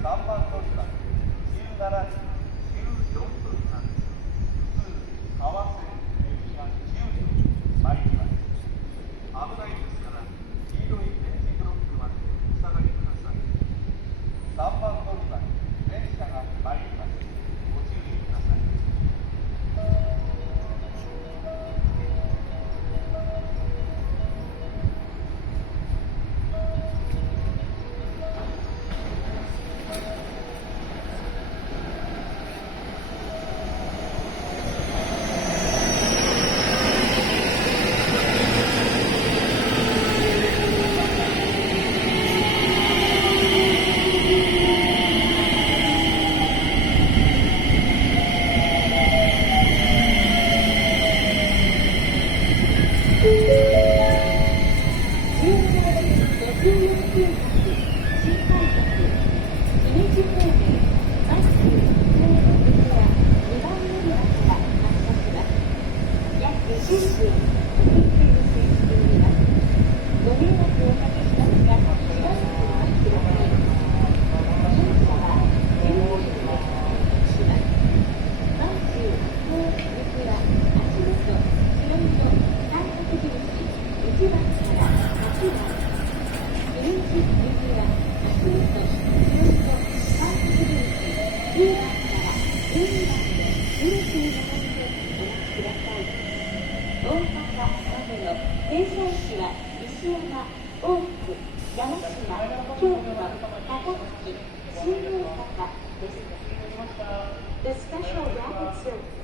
3番乗り場17時14分発普通川瀬電車10時参ります。危ないですから黄色い点字ブロックまでお下がりください。3番乗り場に電車が参ります。ご注意ください。The special rapid service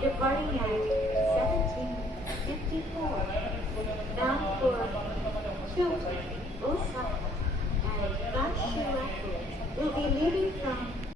departing at 17:54 bound for Kyoto, Osaka, and Banshirakure will be leaving from